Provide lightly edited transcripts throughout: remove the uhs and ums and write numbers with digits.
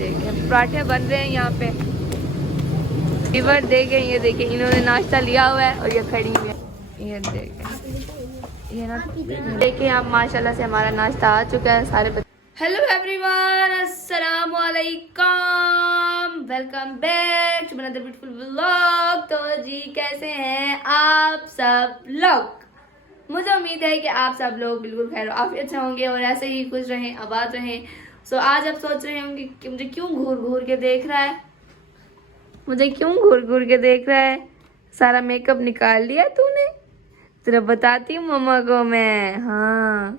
देखें पराठे बन रहे हैं यहाँ पे। रिवर देखें, ये देखें इन्होंने नाश्ता लिया हुआ है और ये खड़ी हुई है। ये देखें, ये ना देखें आप, माशाल्लाह से हमारा नाश्ता आ चुका है सारे बच्चे। हेलो एवरीवन, अस्सलाम वालेकुम, welcome back to another beautiful vlog. तो जी कैसे हैं आप सब लोग? मुझे उम्मीद है कि आप सब लोग बिल्कुल खैर आफियत से होंगे और ऐसे ही खुश रहें, आबाद रहें। सो आज आप सोच रहे होंगे कि मुझे क्यों घूर घूर के देख रहा है, मुझे क्यों घूर घूर के देख रहा है? सारा मेकअप निकाल लिया तूने? तेरा बताती हूँ मम्मा को मैं। हाँ,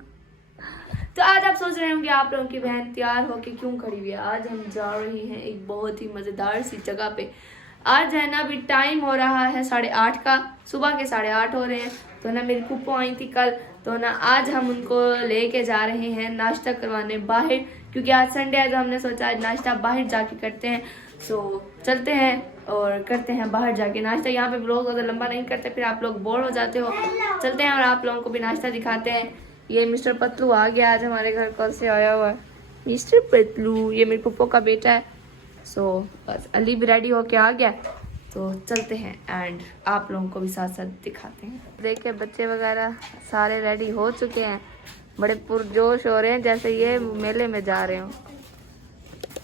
तो आज आप सोच रहे होंगे आप लोगों की बहन तैयार होके क्यों खड़ी हुई है। आज हम जा रही हैं एक बहुत ही मज़ेदार सी जगह पे। आज है ना, अभी टाइम हो रहा है 8:30 का, सुबह के 8:30 हो रहे हैं। तो ना मेरी फूफो आई थी कल, तो ना आज हम उनको लेके जा रहे हैं नाश्ता करवाने बाहर, क्योंकि आज संडे है तो हमने सोचा आज नाश्ता बाहर जाके करते हैं। सो चलते हैं और करते हैं बाहर जाके नाश्ता। यहाँ पे व्लॉग ज़्यादा लंबा नहीं करते, फिर आप लोग बोर हो जाते हो। चलते हैं और आप लोगों को भी नाश्ता दिखाते हैं। ये मिस्टर पतलू आ गया आज हमारे घर, कल से आया हुआ है मिस्टर पतलू, ये मेरी पप्पो का बेटा है। सो बस अली भी रेडी होके आ गया, तो चलते हैं एंड आप लोगों को भी साथ साथ दिखाते हैं। देखिए बच्चे वगैरह सारे रेडी हो चुके हैं, बड़े पुरजोश हो रहे हैं जैसे ये मेले में जा रहे हो।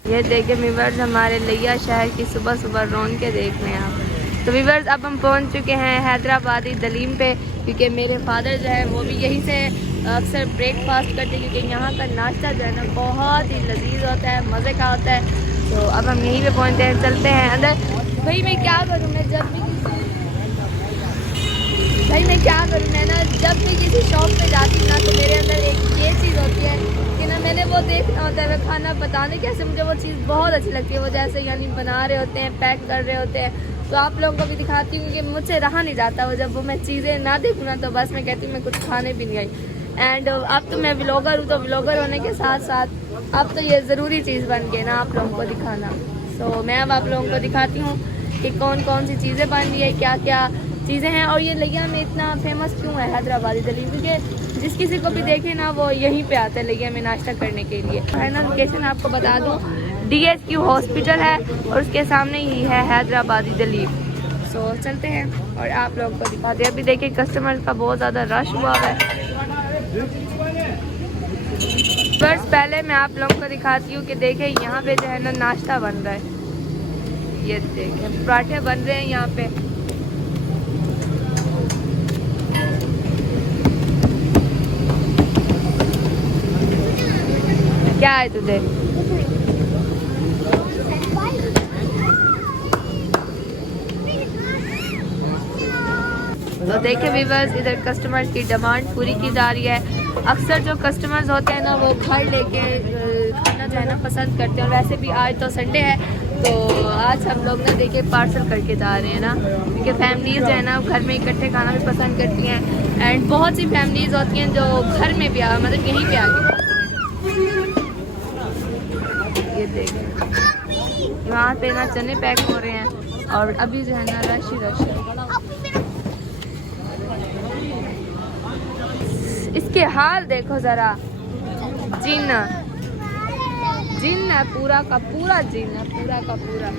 ये देखिए व्यूअर्स, हमारे लिया शहर की सुबह सुबह रौनकें देख रहे हैं आप। तो व्यूअर्स अब हम पहुंच चुके हैं हैदराबादी दलीम पे, क्योंकि मेरे फादर जो है वो भी यहीं से अक्सर ब्रेकफास्ट करते हैं, क्योंकि यहाँ का नाश्ता जो है ना बहुत ही लजीज होता है, मज़े का होता है। तो अब हम यहीं पे पहुंचते हैं, चलते हैं अंदर। भाई मैं क्या करूँ, मैं जब भी जब भी किसी शॉप पे जाती हूँ ना, तो मेरे अंदर एक ये चीज़ होती है कि ना मैंने वो देखना होता है, खाना बताने कैसे मुझे वो चीज़ बहुत अच्छी लगती है। वो जैसे यानी बना रहे होते हैं, पैक कर रहे होते हैं, तो आप लोगों को भी दिखाती हूँ कि मुझसे रहा नहीं जाता। वो जब वो मैं चीज़ें ना देखूँ ना, तो बस मैं कहती हूँ मैं कुछ खाने भी नहीं आई। एंड अब तो मैं व्लॉगर हूँ, तो व्लॉगर होने के साथ साथ अब तो ये ज़रूरी चीज़ बन गई ना आप लोगों को दिखाना। सो मैं अब आप लोगों को दिखाती हूँ कि कौन कौन सी चीज़ें बन रही है, क्या क्या चीज़ें हैं। और ये लिया में इतना फेमस क्यों है हैदराबादी दलीम, क्योंकि जिस किसी को भी देखे ना वो यहीं पे आता है लिया में नाश्ता करने के लिए। है ना, लोकेशन आपको बता दूँ, DHQ हॉस्पिटल है और उसके सामने ही है हैदराबादी दलीम। सो चलते हैं और आप लोगों को दिखाते हैं। अभी देखिए कस्टमर का बहुत ज़्यादा रश हुआ है। बस पहले मैं आप लोगों को दिखाती हूँ कि देखें यहाँ पे जो है ना नाश्ता बन रहा है। ये देखें पराठे बन रहे हैं यहाँ पे। क्या है तुझे? तो देखिए व्यूअर्स, इधर कस्टमर्स की डिमांड पूरी की जा रही है। अक्सर जो कस्टमर्स होते हैं ना वो घर लेके खाना जो है ना पसंद करते हैं। और वैसे भी आज तो संडे है, तो आज हम लोग ना देखिए पार्सल करके जा रहे हैं ना, क्योंकि फैमिलीज़ जो है ना घर में इकट्ठे खाना भी पसंद करती हैं। एंड बहुत सी फैमिलीज़ होती हैं जो घर में भी मतलब यहीं पे आके खाती हैं। ये देखें वहाँ पे ना चने पैक हो रहे हैं और अभी जो है ना रश ही रश है। इसके हाल देखो ज़रा, जिन है पूरा का पूरा, जिन है पूरा का पूरा।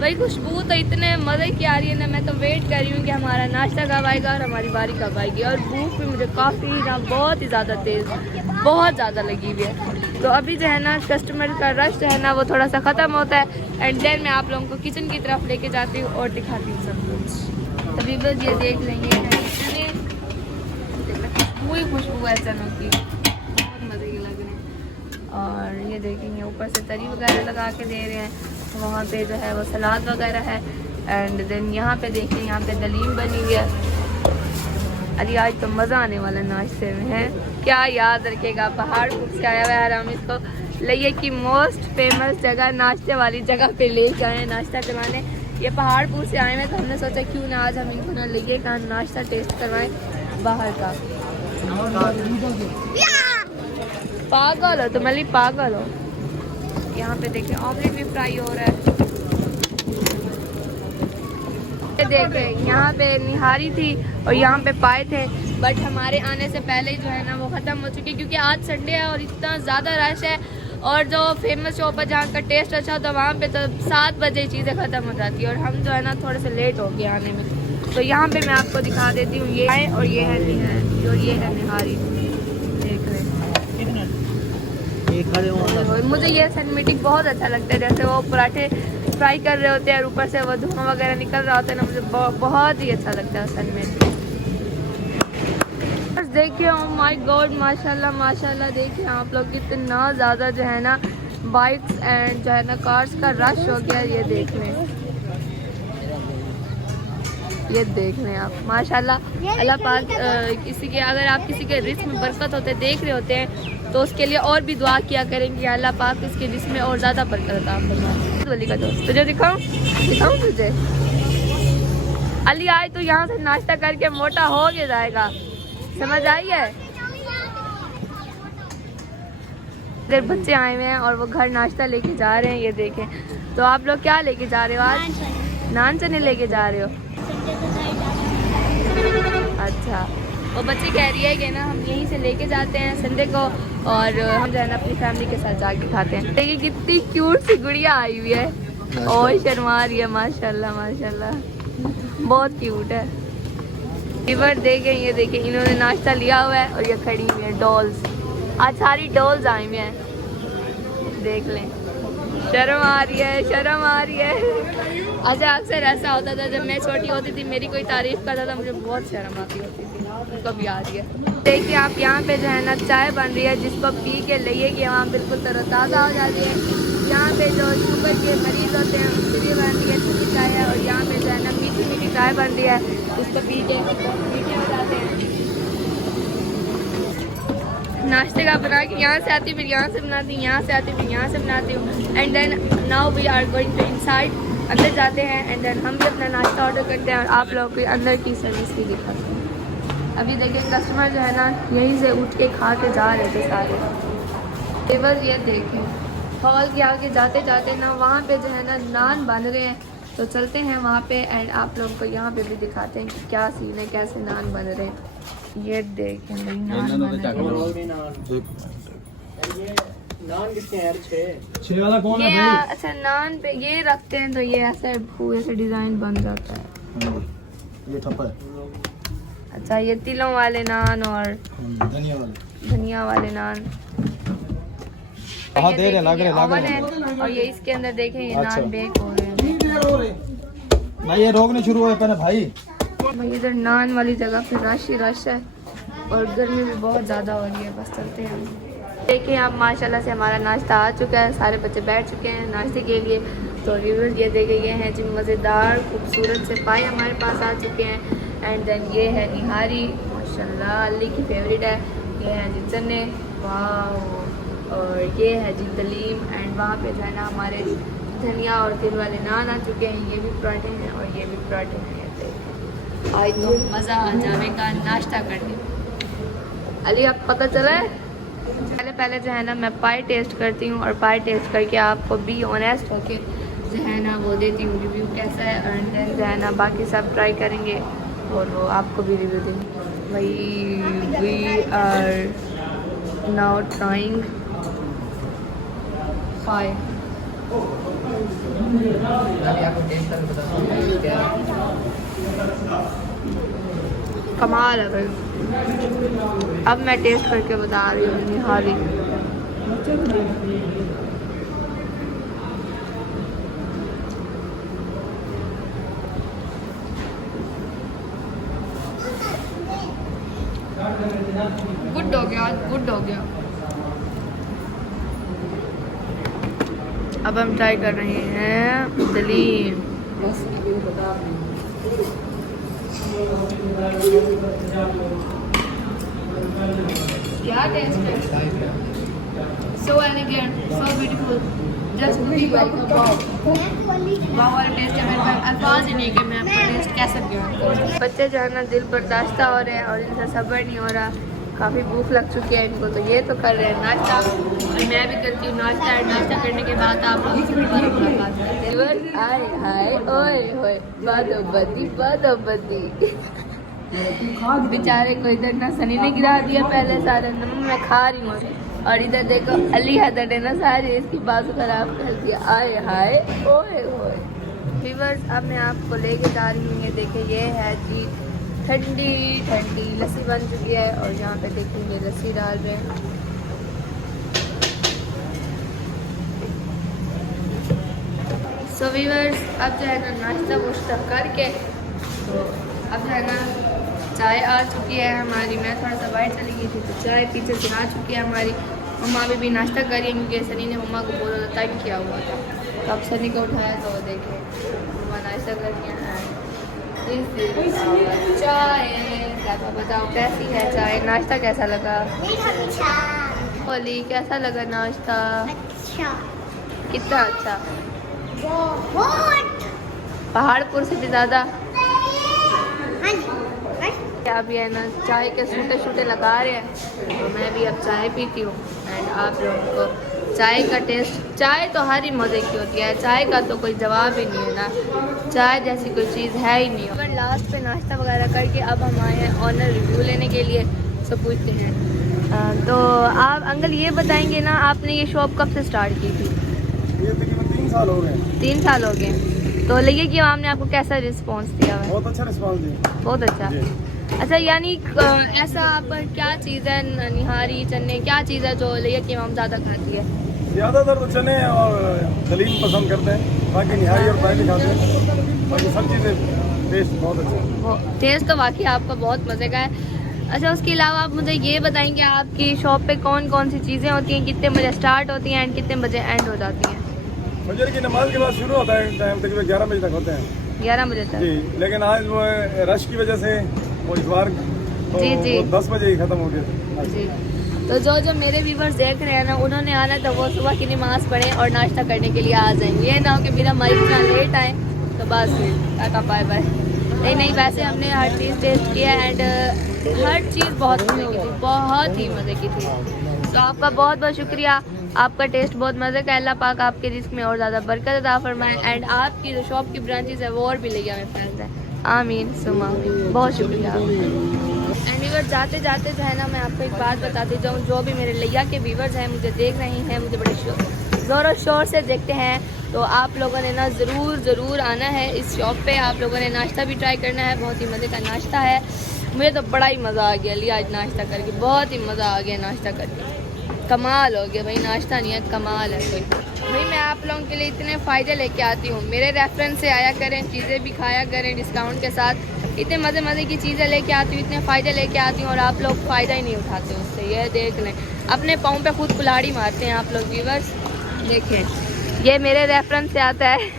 भाई खुशबू तो इतने मज़े की आ रही है ना, मैं तो वेट कर रही हूँ कि हमारा नाश्ता कब आएगा और हमारी बारी कब आएगी। और भूख भी मुझे काफ़ी ना बहुत ही ज़्यादा तेज़, बहुत ज़्यादा लगी हुई है। तो अभी जो है ना कस्टमर का रश जो है ना वो थोड़ा सा ख़त्म होता है एंड देन मैं आप लोगों को किचन की तरफ लेके जाती हूँ और दिखाती हूँ सब कुछ। तभी बस ये देख लेंगे पूरी खुशबू है चनों की, बहुत मज़े के लग रहे हैं। और ये देखेंगे ऊपर से तरी वगैरह लगा के दे रहे हैं, तो वहाँ पे जो है वो सलाद वगैरह है। एंड देन यहाँ पे देखिए यहाँ पे दलीम बनी हुई है। अली आज तो मज़ा आने वाला नाश्ते में है, क्या याद रखेगा। पहाड़ से आया हुआ है, हम इसको लिया की मोस्ट फेमस जगह नाश्ते वाली जगह पे ले गए हैं नाश्ता करवाने। ये पहाड़पुर से आए हैं, तो हमने सोचा क्यों ना आज हम इनको ना लिया का नाश्ता टेस्ट करवाएं बाहर का। पागल हो तुम अली, पागल हो। यहाँ पे देखिए ऑमलेट भी फ्राई हो रहा है। देखें यहाँ पे निहारी थी और यहाँ पे पाए थे, बट हमारे आने से पहले ही जो है ना वो ख़त्म हो चुकी है, क्योंकि आज संडे है और इतना ज़्यादा रश है। और जो फेमस शॉप है जहाँ का टेस्ट अच्छा होता है वहाँ पे तो 7 बजे चीज़ें ख़त्म हो जाती है और हम जो है ना थोड़े से लेट हो गए आने में। तो यहाँ पे मैं आपको दिखा देती हूँ, ये है और ये है निहारी और ये है निहारी, देख रहे हैं। मुझे ये सिनेमेटिक बहुत अच्छा लगता है, जैसे वो पराठे फ्राई कर रहे होते हैं और ऊपर से वो धुआं वगैरह निकल रहा होता है ना, मुझे बहुत ही अच्छा लगता है सिनेमेटिक। देखिए ओह माय गॉड, माशाल्लाह माशाल्लाह, देखिए आप लोग कितना ज़्यादा जो है ना बाइक्स एंड जो है ना कार्स का रश हो गया। ये देख लें आप माशाल्लाह। अल्लाह पाक किसी के, अगर आप किसी के रिस्क में बरकत होते देख रहे होते हैं तो उसके लिए और भी दुआ किया करेंगे, अल्लाह पाक इसके रिस्क में और ज़्यादा बरकत अता फरमाए। वली का दोस्त तुझे दिखाऊं तुझे अली आए तो यहाँ से नाश्ता करके मोटा हो के जाएगा, समझ आई है। इधर बच्चे आए हुए हैं और वो घर नाश्ता लेके जा रहे हैं, ये देखें। तो आप लोग क्या लेके जा रहे हो आज? नान चने लेके जा रहे हो? अच्छा, वो बच्चे कह रही है कि ना हम यहीं से लेके जाते हैं संडे को और हम जो है ना अपनी फैमिली के साथ जाके खाते हैं। देखिए कितनी क्यूट सी गुड़िया आई हुई है और शर्मा रही है, माशाल्लाह माशाल्लाह, बहुत क्यूट है। रिवर देखें, ये देखें, इन्होंने नाश्ता लिया हुआ है और ये खड़ी हुई है डॉल्स। आज सारी डॉल्स आई हुई हैं, देख लें। शर्म आ रही है, शर्म आ रही है। अच्छा अक्सर ऐसा होता था जब मैं छोटी होती थी, मेरी कोई तारीफ करता था मुझे बहुत शर्म आती होती थी, उनको भी आ रही है। देखिए आप यहाँ पे जो है ना चाय बन रही है, जिसको पी के लिए कि वहाँ बिल्कुल तरोताज़ा हो जाती है। यहाँ पे जो शुगर के मरीज होते हैं उसके लिए बन रही है अच्छी चाय है, और यहाँ पे जो है ना मीठी मीठी चाय बन रही है, उसको पी के मीठे हो जाते हैं। नाश्ते का बना के यहाँ से आती, फिर यहाँ से बनाती हूँ, यहाँ से आती, फिर यहाँ से बनाती हूँ। And then now we are going to inside, अंदर जाते हैं एंड देन हम भी अपना नाश्ता ऑर्डर करते हैं और आप लोगों को अंदर की सर्विस भी दिखाते हैं। अभी देखिए कस्टमर जो है ना यहीं से उठ के खा के जा रहे थे सारे। टेबल ये देखें, हॉल के आगे जाते जाते ना वहाँ पे जो है ना नान बन रहे हैं, तो चलते हैं वहाँ पे एंड आप लोगों को यहाँ पे भी दिखाते हैं कि क्या सीन है, कैसे नान बन रहे हैं। ये देखें भाई नान बन रहे हैं। नान कितने यार? छह वाला कौन है भाई? अच्छा नान पे ये रखते हैं तो ये ऐसे पूरे से डिजाइन बन जाता है। ये ठप्पा है। अच्छा ये तिलों वाले नान और धनिया वाले नान दे रहे लग रहे और ये इसके अंदर देखें ये नान बेक हो रहे हैं। नहीं ये रोग नहीं शुरू हुए पहले भाई इधर नान वाली जगह पे रश ही रश है और गर्मी भी बहुत ज़्यादा हो रही है। बस चलते हैं। देखिए आप माशाल्लाह से हमारा नाश्ता आ चुका है, सारे बच्चे बैठ चुके हैं नाश्ते के लिए। तो व्यूअर्स ये देखे ये हैं जी मज़ेदार खूबसूरत से पाए हमारे पास आ चुके हैं। एंड देन ये है निहारी, माशाल्लाह अली की फेवरेट है। ये है जी चने, वाह। और ये है जी दलीम। एंड वहाँ पे जो है ना हमारे धनिया और तिल वाले नान आ चुके हैं। ये भी पराठे हैं और ये भी पराठे हैं। आज तो मज़ा आ जाएगा नाश्ता करने। अली आप पता चला है? पहले जो है ना मैं पाई टेस्ट करती हूँ और पाई टेस्ट करके आपको बी ऑनेस्ट होके जो है ना वो देती हूँ रिव्यू कैसा है। एंड देन जो है ना बाकी सब ट्राई करेंगे और वो आपको भी रिव्यू देंगे। वही वी आर नाउ ट्राइंग पाई। कमाल है भाई। अब मैं टेस्ट करके बता रही हूँ निहारी। गुड हो गया, गुड हो गया। अब हम ट्राई कर रहे हैं दलीम। क्या टेस्ट है? So elegant, so beautiful, just looking like a wow. वाह वाला टेस्ट है। मेरे पास अल्फाज ही नहीं कि मैं आपका टेस्ट कैसे बयान। बच्चे जो है ना दिल बर्दाश्त हो रहे हैं और इनसे सब्र नहीं हो रहा। काफ़ी भूख लग चुकी है इनको, तो ये तो कर रहे हैं नाश्ता और मैं भी करती हूँ नाश्ता। और नाश्ता करने के बाद आप लोगों से दोबारा मुलाकात करते हैं। हाय हाय ओए होए बादो बदी बेचारे को इधर ना सनी ने गिरा दिया पहले सारे। मैं खा रही हूँ और इधर देखो अली हैदर ने ना सारी इसकी बाजू खराब कर दिया। आए हाय ओए ओए। व्यूअर्स अब मैं आपको लेके जा रही हूँ, ये देखिए ये है जी ठंडी ठंडी लस्सी बन चुकी है और यहाँ पे देखिए ये लस्सी डाल रहे हैं। सो व्यूअर्स अब जो है ना नाश्ता वोश्ता करके तो अब जो है ना चाय आ चुकी है हमारी। मैं थोड़ा सा बाहर चली गई थी तो चाय पीछे सुना चुकी है हमारी। मम्मा अभी भी नाश्ता कर रही है क्योंकि सनी ने मम्मा को बहुत ज़्यादा तंग किया हुआ था। तो अब सनी को उठाया तो देखिए मम्मा नाश्ता कर रही है। चाय क्या बताओ कैसी है चाय, नाश्ता कैसा लगा? बोली कैसा लगा नाश्ता? अच्छा, कितना अच्छा? बहुत। पहाड़पुर से भी ज़्यादा। हाँ जी, अभी है ना चाय के सूटे लगा रहे हैं तो मैं भी अब चाय पीती हूँ। एंड आप लोगों को चाय का टेस्ट, चाय तो हर ही मज़े की होती है, चाय का तो कोई जवाब ही नहीं है ना, चाय जैसी कोई चीज़ है ही नहीं। अगर लास्ट पे नाश्ता वगैरह करके अब हम आए हैं ऑनर रिव्यू लेने के लिए। सब पूछते हैं तो आप अंकल ये बताएंगे ना आपने ये शॉप कब से स्टार्ट की थी? ये तकरीबन 3 साल हो गए। 3 साल हो गए। तो लगे कि आपने आपको कैसा रिस्पॉन्स दिया हुआ है? बहुत अच्छा रिस्पॉन्स दिया। बहुत अच्छा। अच्छा यानी ऐसा आप क्या चीज़ है निहारी चने क्या चीज़ है जो लगे कि हम ज़्यादा खाती है? ज़्यादातर तो चने और दलील पसंद करते हैं, बाकी निहारी और फ्राई भी खाते हैं। बाकी सब चीज़ें टेस्ट बहुत अच्छा है। टेस्ट तो वाकई आपका बहुत मज़े का है। अच्छा उसके अलावा आप मुझे ये बताएंगे आपकी शॉप पे कौन कौन सी चीज़ें होती हैं, कितने बजे स्टार्ट होती हैं एंड कितने बजे एंड हो जाती हैं? फजर की नमाज के बाद शुरू होता है, टाइम तकरीबन 11 बजे तक होते हैं। 11 बजे तक जी, लेकिन आज वो रश की वजह से वो इतवार तो जी, जी। वो 10 बजे ही ख़त्म हो गया जी। तो जो मेरे व्यूवर्स देख रहे हैं ना उन्होंने आना तो वो सुबह की नमाज़ पढ़ें और नाश्ता करने के लिए आ जाएंगे। ये ना हो कि मेरा माइक इतना लेट आए तो बस टाटा बाय बाय। नहीं वैसे हमने हर चीज़ टेस्ट किया एंड हर चीज़ बहुत मज़े की थी, बहुत ही मज़े की थी। तो आपका बहुत बहुत शुक्रिया, आपका टेस्ट बहुत मज़े का। अल्लाह पाक आपके रिस्क में और ज़्यादा बरकत अता फरमाए एंड आपकी जो शॉप की ब्रांचेस है वो और भी लेके हमें फैल जाए। आमीन सुमा आमीन। बहुत शुक्रिया। एंड व्यूवर जाते जाते जो है ना मैं आपको एक बात बताती जाऊँ, जो भी मेरे लिया के व्यूवर्स हैं मुझे देख रहे हैं, मुझे बड़े ज़ोर शोर से देखते हैं, तो आप लोगों ने ना ज़रूर आना है इस शॉप पे। आप लोगों ने नाश्ता भी ट्राई करना है, बहुत ही मज़े का नाश्ता है। मुझे तो बड़ा ही मज़ा आ गया लिया आज नाश्ता करके, बहुत ही मज़ा आ गया नाश्ता करके। कमाल हो गया भाई, नाश्ता नहीं है कमाल है कोई। भाई मैं आप लोगों के लिए इतने फ़ायदे लेके आती हूँ, मेरे रेफरेंस से आया करें, चीज़ें भी खाया करें डिस्काउंट के साथ। इतने मज़े की चीज़ें लेके आती हूँ, इतने फ़ायदे लेके आती हूँ और आप लोग फ़ायदा ही नहीं उठाते उससे। ये देख लें, अपने पाँव पे खुद कुल्हाड़ी मारते हैं आप लोग व्यूअर्स। देखें ये मेरे रेफरेंस से आता है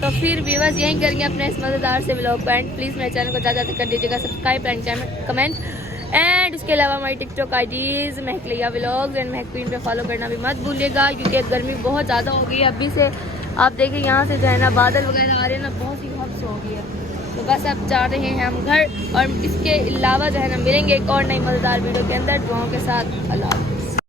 तो फिर व्यूअर्स यहीं करेंगे अपने इस मज़ेदार से व्लॉग को एंड। प्लीज़ मेरे चैनल को ज़्यादा कर दीजिएगा सब्सक्राइब एंड कमेंट एंड उसके अलावा हमारी टिकटॉक आईडीज़ महक लिया व्लॉग्स एंड महक क्वीन पे फॉलो करना भी मत भूलिएगा, क्योंकि गर्मी बहुत ज़्यादा हो गई है अभी से। आप देखिए यहाँ से जो है ना बादल वगैरह आ रहे हैं ना, बहुत ही हफ्स हो गई है। तो बस अब जा रहे हैं हम घर और इसके अलावा जो है ना मिलेंगे एक और नई मज़ेदार वीडियो के अंदर दुआओं के साथ। अल्लाह।